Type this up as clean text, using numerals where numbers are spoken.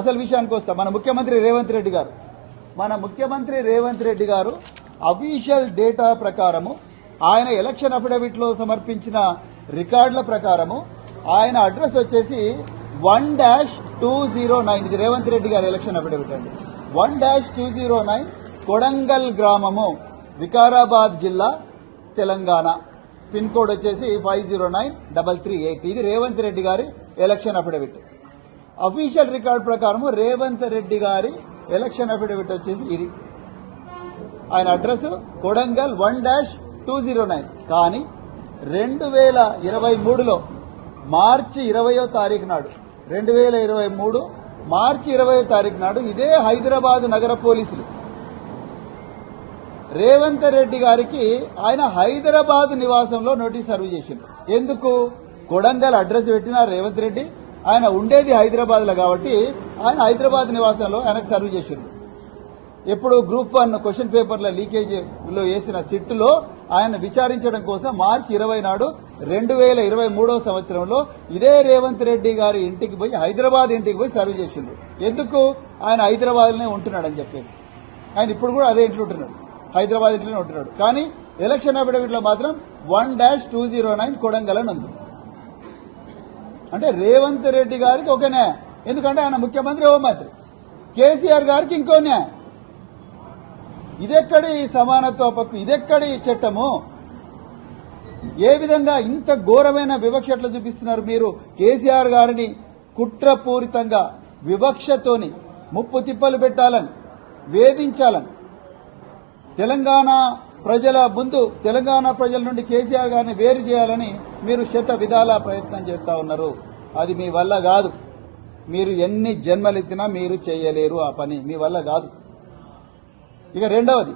అసలు విషయానికి వస్తా. మన ముఖ్యమంత్రి రేవంత్ రెడ్డి గారు అఫీషియల్ డేటా ప్రకారము ఆయన ఎలక్షన్ అఫిడవిట్లో సమర్పించిన రికార్డుల ప్రకారము ఆయన అడ్రస్ వచ్చేసి 1-209. ఇది రేవంత్ రెడ్డి గారి ఎలక్షన్ అఫిడవిట్ అండి. 1-209 కొడంగల్ గ్రామము, వికారాబాద్ జిల్లా, తెలంగాణ. పిన్ కోడ్ వచ్చేసి 509338. ఇది రేవంత్ రెడ్డి గారి ఎలక్షన్ అఫిడవిట్. అఫీషియల్ రికార్డు ప్రకారం రేవంత్ రెడ్డి గారి ఎలక్షన్ అఫిడవిట్ వచ్చేసి ఇది. ఆయన అడ్రస్ కొడంగల్ 1-209. కానీ 2023లో మార్చి 20వ తారీఖు నాడు 2023 మార్చి 20వ తారీఖు నాడు ఇదే హైదరాబాద్ నగర పోలీసులు రేవంత్ రెడ్డి గారికి ఆయన హైదరాబాద్ నివాసంలో నోటీస్ సర్వ్ చేసిండు. ఎందుకు? కొడంగల్ అడ్రస్ పెట్టిన రేవంత్ రెడ్డి, ఆయన ఉండేది హైదరాబాద్ లో కాబట్టి ఆయన హైదరాబాద్ నివాసంలో ఆయనకు సర్వ్ చేసిండు. ఎప్పుడు గ్రూప్ 1 క్వశ్చన్ పేపర్ల లీకేజ్ లో వేసిన సిట్టులో ఆయన విచారించడం కోసం మార్చి 20 నాడు 2023వ సంవత్సరంలో ఇదే రేవంత్ రెడ్డి గారి ఇంటికి పోయి, హైదరాబాద్ ఇంటికి పోయి సర్వ్ చేసిండు. ఎందుకు? ఆయన హైదరాబాద్లోనే ఉంటున్నాడని చెప్పేసి. ఆయన ఇప్పుడు కూడా అదే ఇంట్లో ఉంటున్నాడు, హైదరాబాద్ ఇంట్లోనే ఉంటున్నాడు. కానీ ఎలక్షన్ అఫిడవిట్ లో మాత్రం 1-209 కొడంగల్ అని ఉంది. అంటే రేవంత్ రెడ్డి గారికి ఒక న్యాయం, ఎందుకంటే ఆయన ముఖ్యమంత్రి, హోంమంత్రి. కేసీఆర్ గారికి ఇంకో న్యాయం. ఇదెక్కడి సమానత్వ హక్కు, ఇదెక్కడి చట్టము? ఏ విధంగా ఇంత ఘోరమైన వివక్ష ఎట్లా చూపిస్తున్నారు మీరు? కేసీఆర్ గారిని కుట్రపూరితంగా వివక్షతోని ముప్పు తిప్పలు పెట్టాలని, వేధించాలని, తెలంగాణ ప్రజల ముందు, తెలంగాణ ప్రజల నుండి కేసీఆర్ గారిని వేరు చేయాలని మీరు శత విధాల ప్రయత్నం చేస్తా ఉన్నారు. అది మీ వల్ల కాదు. మీరు ఎన్ని జన్మలెత్తినా మీరు చేయలేరు ఆ పని, మీ వల్ల కాదు. ఇక రెండవది,